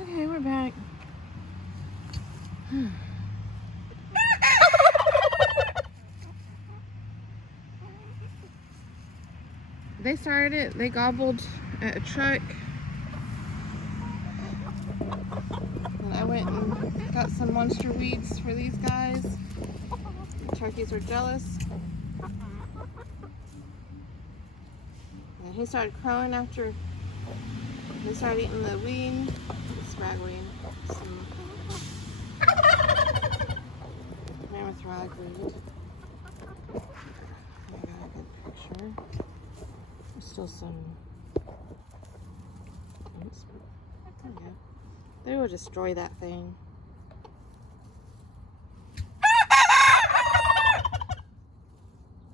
Okay, we're back. They started it. They gobbled at a truck. And I went and got some monster weeds for these guys. The turkeys were jealous. And he started crowing after they started eating the weed. It's ragweed. Some mammoth ragweed. I got a good picture. There's still some. Oops. There we go. They will destroy that thing.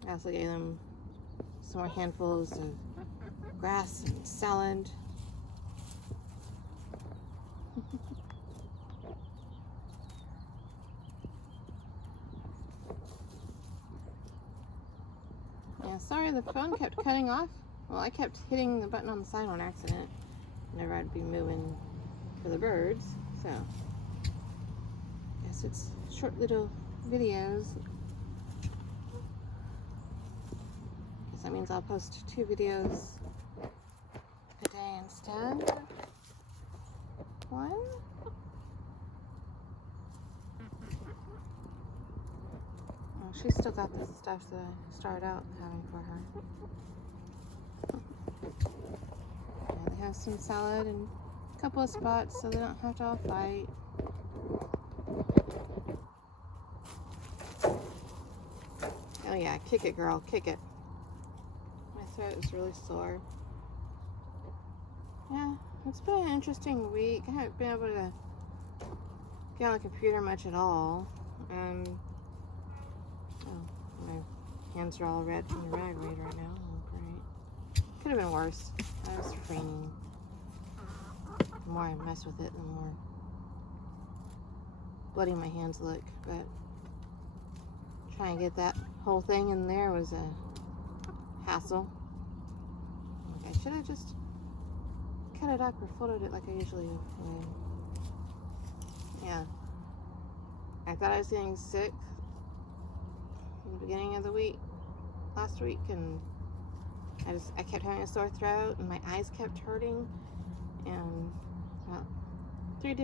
I also gave them some more handfuls of grass and salad. Yeah, sorry, the phone kept cutting off. Well, I kept hitting the button on the side on accident whenever I'd be moving for the birds. So, guess it's short little videos. Guess that means I'll post 2 videos a day instead of 1. Oh, she's still got this stuff that I started out having for her. Yeah, they have some salad and a couple of spots so they don't have to all fight. Oh yeah, kick it, girl, kick it. My throat is really sore. Yeah, it's been an interesting week. I haven't been able to get on the computer much at all. Oh, my hands are all red from the ragweed right now. Oh, great. Could have been worse. I was training. The more I mess with it, the more bloody my hands look. But trying to get that whole thing in there was a hassle. Like, I should have just cut it up or folded it like I usually would. Yeah. I thought I was getting sick in the beginning of the week, last week, and I kept having a sore throat and my eyes kept hurting. And about 3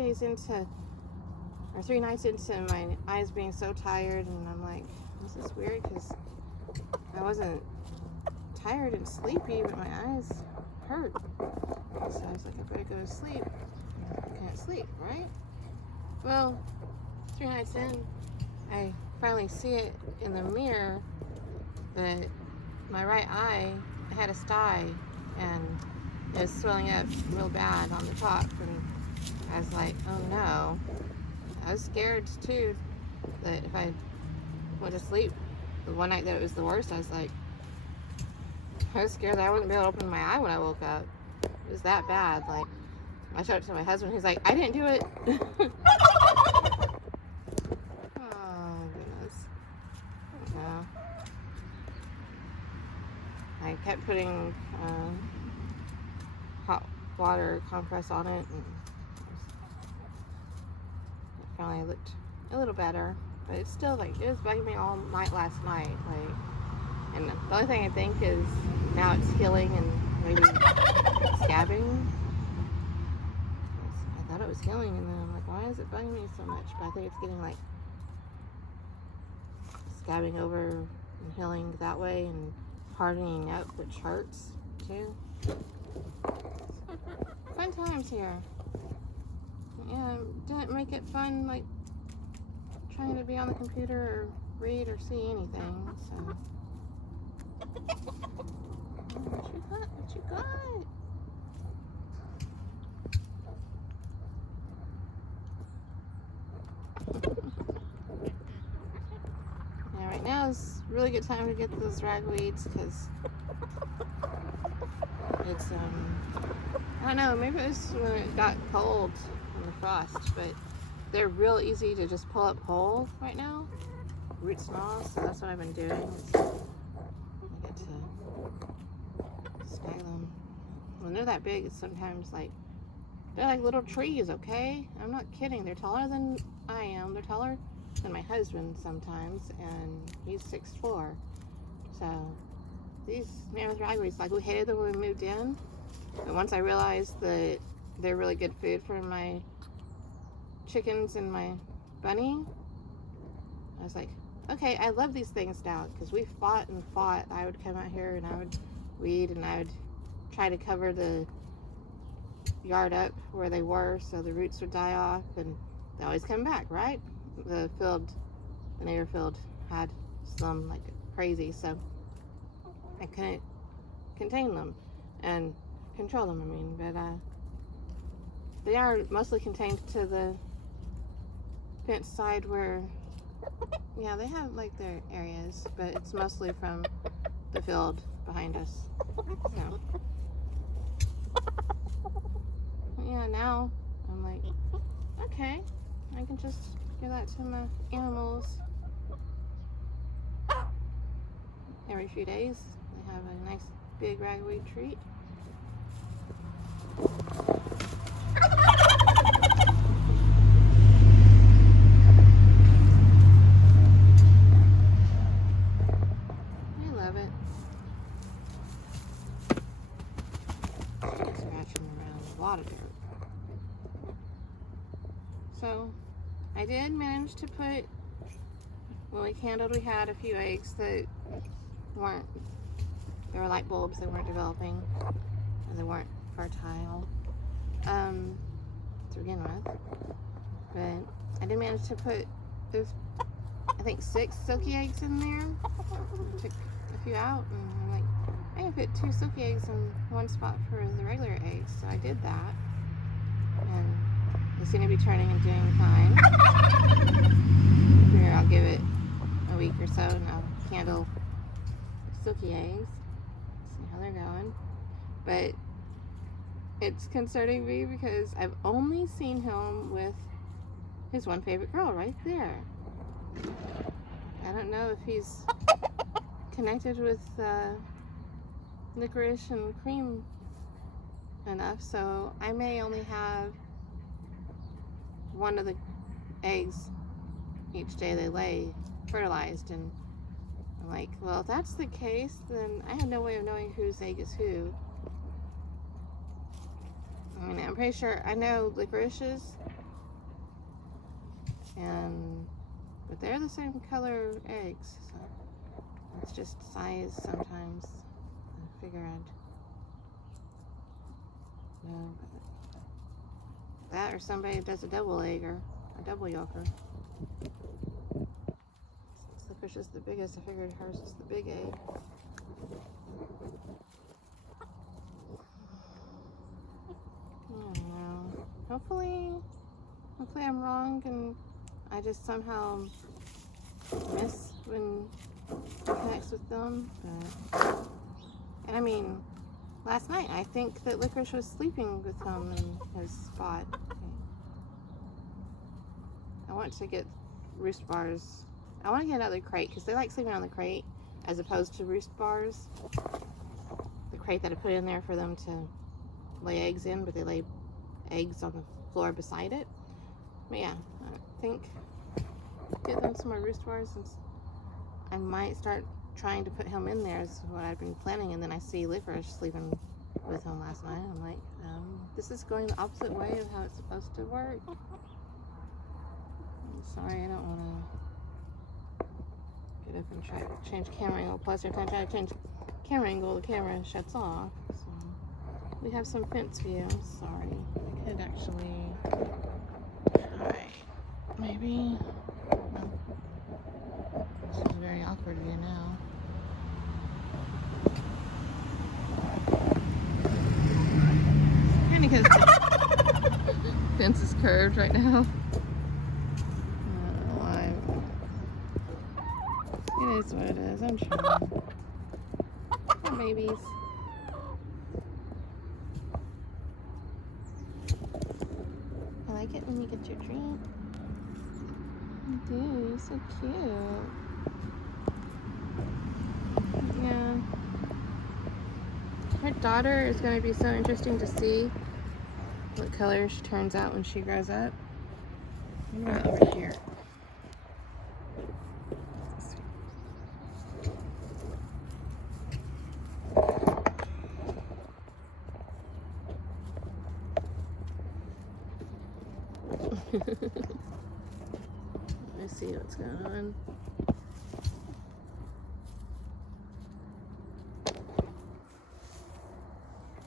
nights into my eyes being so tired, and I'm like, this is weird because I wasn't tired and sleepy, but my eyes hurt. So I was like, I better go to sleep. I can't sleep, right? Well, 3 nights in, I finally see it in the mirror that my right eye had a sty and it was swelling up real bad on the top, and I was like, oh no. I was scared too that if I went to sleep the one night that it was the worst, I was scared that I wouldn't be able to open my eye when I woke up. It was that bad. Like, I showed it to my husband. He's like, I didn't do it. Oh, goodness. Yeah. I kept putting hot water compress on it, and it finally looked a little better. But it's still, like, it was bugging me all night last night. Like, and the only thing I think is now it's healing and maybe scabbing. I thought it was healing, and then I'm like, why is it bugging me so much? But I think it's getting, like, scabbing over and healing that way and hardening up, which hurts too. Fun times here. Yeah, didn't make it fun, like, trying to be on the computer or read or see anything, so. What you got? What you got? Yeah, right now is a really good time to get those ragweeds because it's, I don't know, maybe it was when it got cold from the frost, but they're real easy to just pull up whole right now, roots and all, so that's what I've been doing. I get to snag them. When they're that big, it's sometimes like They're like little trees, okay? I'm not kidding. They're taller than I am. They're taller than my husband sometimes, and he's 6'4". So these mammoth ragweeds, like we hated them when we moved in, but once I realized that they're really good food for my chickens and my bunny, I was like, okay, I love these things now, because we fought and fought. I would come out here and I would weed and I would try to cover the yard up where they were so the roots would die off, and they always come back, right? The neighbor field had some like crazy, so I couldn't contain them and control them, I mean, but they are mostly contained to the fence side where, yeah, they have like their areas, but it's mostly from the field behind us. So, yeah, now I'm like, okay, I can just give that to my animals every few days. They have a nice big ragweed treat. I love it. Scratching around a lot of dirt. So I did manage to put, when we candled, we had a few eggs that weren't, they were light bulbs, they weren't developing, and they weren't fertile to begin with. But I did manage to put, there's I think 6 silky eggs in there. I took a few out, and I'm like, I can put 2 silky eggs in one spot for the regular eggs, so I did that. And they seem to be turning and doing fine. Here, I'll give it a week or so and I'll candle silky eggs, see how they're going. But it's concerning me because I've only seen him with his one favorite girl right there. I don't know if he's connected with licorice and cream enough, so I may only have one of the eggs each day they lay fertilized. And I'm like, well, if that's the case, then I have no way of knowing whose egg is who. I mean, I'm pretty sure I know licorice's, but they're the same color eggs, so it's just size sometimes. I figure I'd know. That or somebody does a double egg or a double yolker. Since licorice is the biggest, I figured hers is the big egg. I don't know. Hopefully I'm wrong and I just somehow miss when he connects with them. And I mean, last night, I think that Licorice was sleeping with him in his spot. I want to get roost bars. I want to get another crate because they like sleeping on the crate as opposed to roost bars. The crate that I put in there for them to lay eggs in, but they lay eggs on the floor beside it. But yeah, I think get them some more roost bars, since I might start trying to put him in there is what I've been planning. And then I see Licorice sleeping with him last night. I'm like, this is going the opposite way of how it's supposed to work. I'm sorry, I don't want to get up and try to change camera angle. Plus, every time I try to change camera angle, the camera shuts off. So we have some fence view. I'm sorry. I could actually try. Maybe. No. This is very awkward view now. Kind of because the fence is curved right now. I don't know why. It is what it is. I'm trying. Oh, babies. I like it when you get your treat. You do. You're so cute. Yeah. Her daughter is going to be so interesting to see what color she turns out when she grows up. What about over here? Let's see what's going on.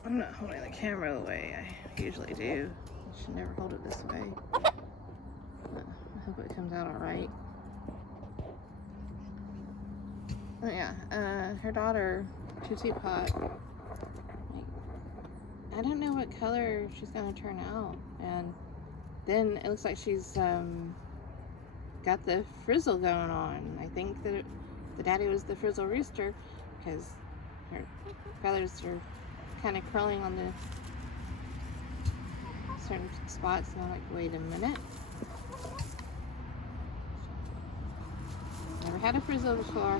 I'm not holding the camera the way I usually do. I should never hold it this way. But I hope it comes out alright. Oh yeah, her daughter, Tootsie Pot, I don't know what color she's gonna turn out. And then it looks like she's got the frizzle going on. I think that the daddy was the frizzle rooster because her feathers are kind of curling on the certain spots, and I'm like, wait a minute. Never had a frizzle before.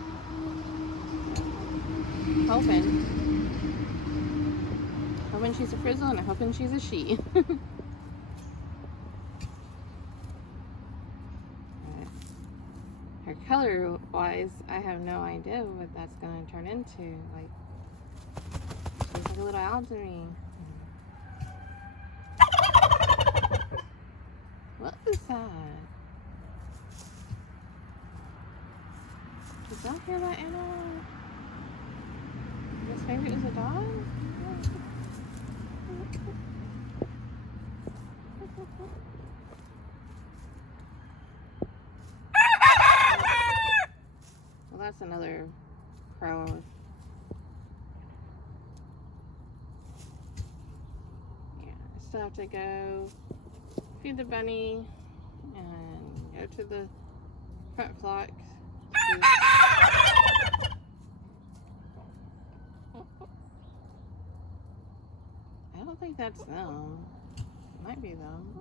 Hoping she's a frizzle, and I'm hoping she's a she. Her color wise, I have no idea what that's gonna turn into. Like, she's like a little owl to me. What was that? Did y'all hear that animal? I guess maybe it was a dog? Well, that's another crow. Yeah, I still have to go feed the bunny and go to the front flock. I don't think that's them. It might be them.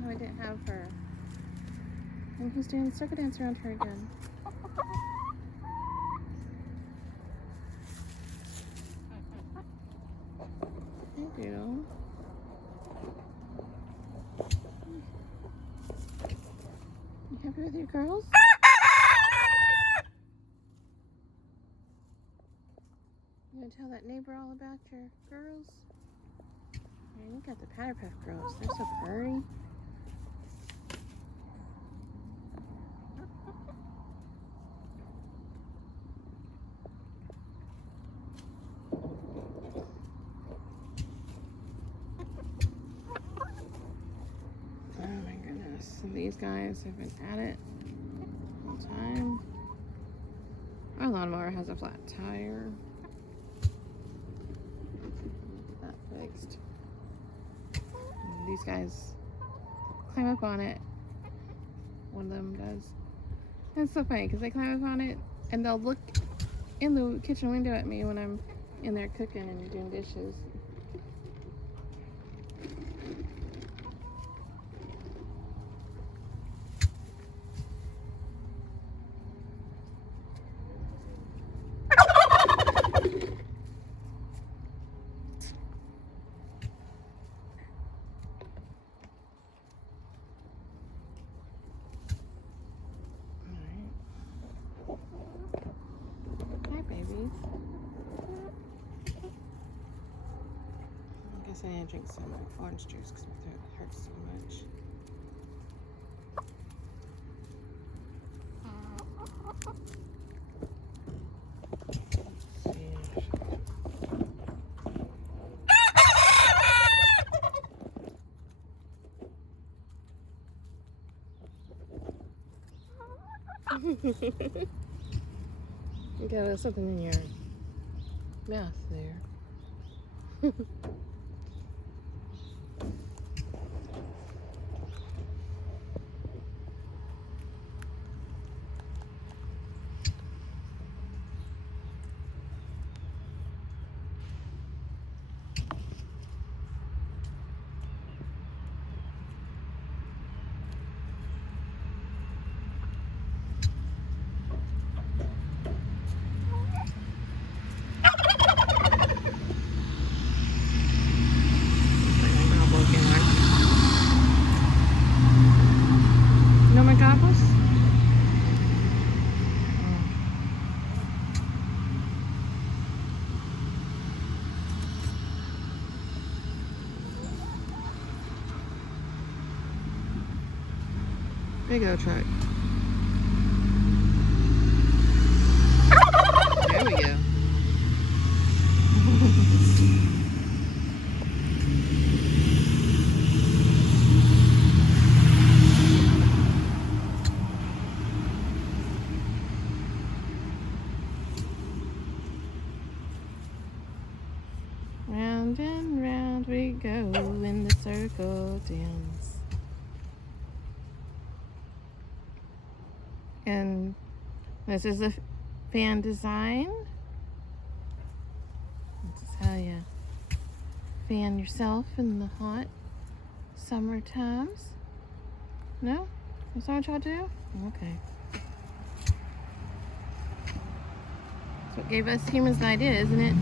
No, I didn't have her. And he's doing the circle dance around her again. Thank you. You happy with your girls? You gonna tell that neighbor all about your girls? Man, you got the Powder Puff girls. They're so furry. Oh my goodness. So these guys have been at it all the time. Our lawnmower has a flat tire. Get that fixed. And these guys climb up on it. One of them does. And it's so funny because they climb up on it and they'll look in the kitchen window at me when I'm in there cooking and doing dishes. I guess I need to drink some orange juice because my throat hurts so much. You got a little something in your mouth there. Big old truck. There we go. Round and round we go in the circle dance. And this is a fan design. This is how you fan yourself in the hot summer times. No? That's not what y'all do? Okay. That's what gave us humans the idea, isn't it?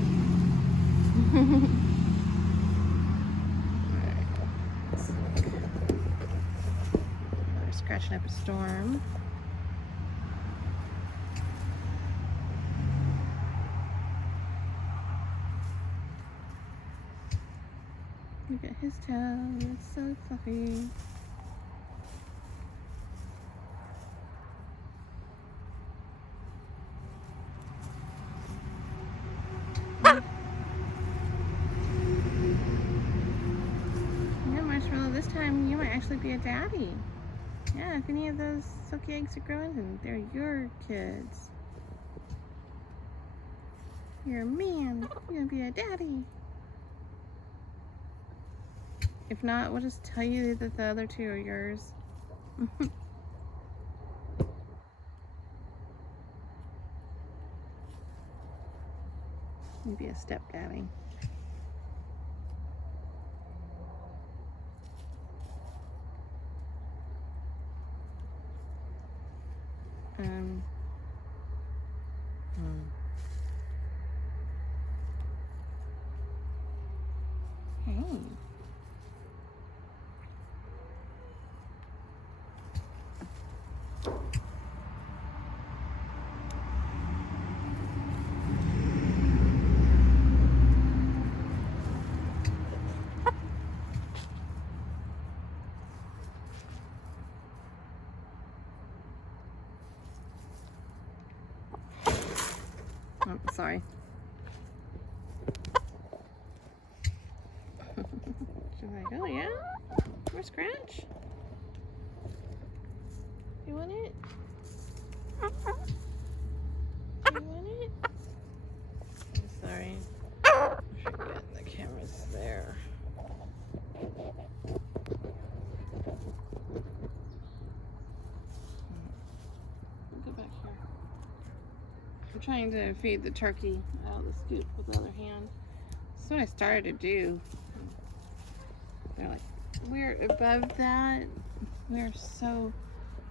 Alright. We're scratching up a storm. Look at his tail, it's so fluffy. Yeah, Marshmellow, this time you might actually be a daddy. Yeah, if any of those silky eggs are growing, then they're your kids. You're a man, you're gonna be a daddy. If not, we'll just tell you that the other two are yours. You'd be a stepdaddy. Hey. Oh, sorry. She's like, oh yeah? More scratch? You want it? You want it? I'm sorry. I forget the camera's there. Go back here. I'm trying to feed the turkey out of the scoop with the other hand. That's what I started to do. They're like, we're above that. We're so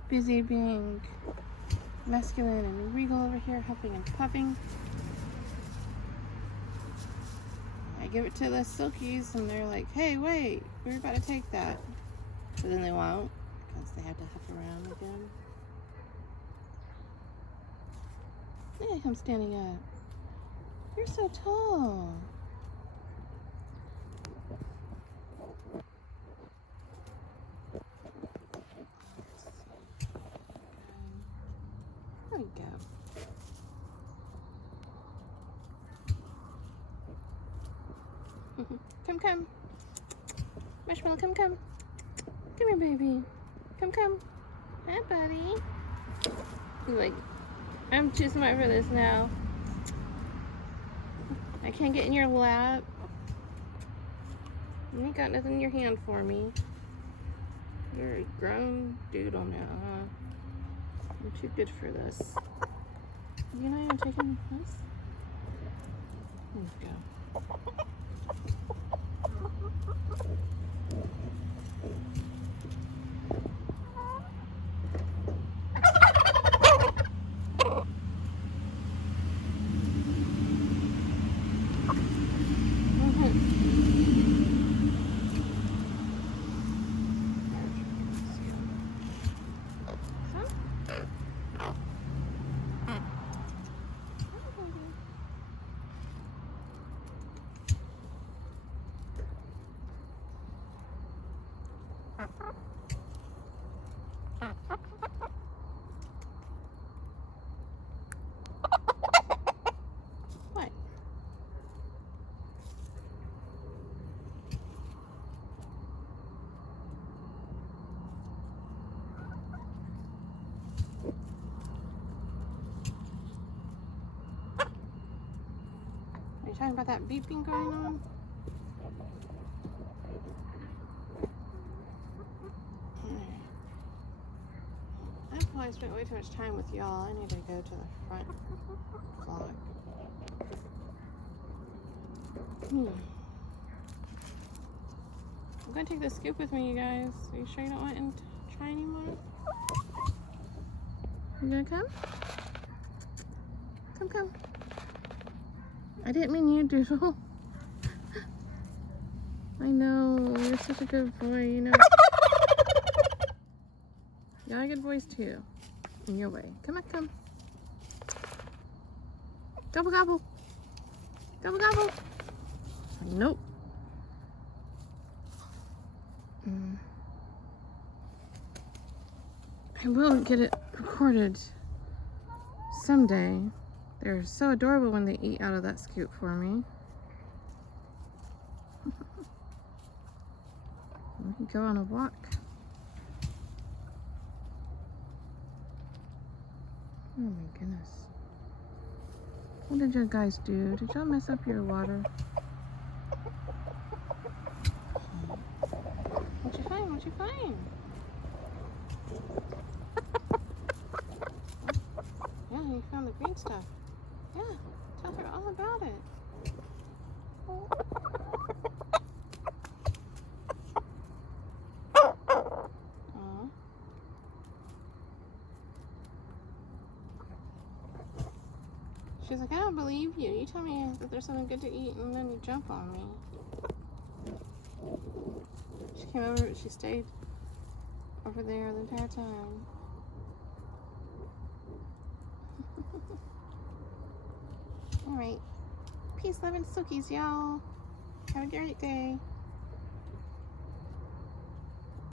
busy being masculine and regal over here, huffing and puffing. I give it to the silkies and they're like, hey, wait, we're about to take that. But then they won't because they have to huff around again. Hey, I'm standing up. You're so tall. There we go. Come, come. Marshmellow, come, come. Come here, baby. Come, come. Hi, buddy. He's like, I'm too smart for this now. I can't get in your lap. You ain't got nothing in your hand for me. You're a grown doodle now, huh? I'm too good for this. You and I are taking this? Let's go. talking about that beeping going on? I've probably spent way too much time with y'all. I need to go to the front flock. I'm gonna take the scoop with me, you guys. Are you sure you don't want to try anymore? You gonna come? Come. I didn't mean you, Doodle. I know, you're such a good boy, you know. Y'all are good boys too. In your way. Come on, come. Gobble, gobble. Gobble, gobble. Nope. I will get it recorded someday. They're so adorable when they eat out of that scoop for me. We can go on a walk. Oh my goodness. What did you guys do? Did y'all mess up your water? What'd you find? What'd you find? Yeah, you found the green stuff. Yeah, tell her all about it. Aw. She's like, I don't believe you. You tell me that there's something good to eat and then you jump on me. She came over, she stayed over there the entire time. Alright. Peace, love, and silkies, y'all. Have a great day.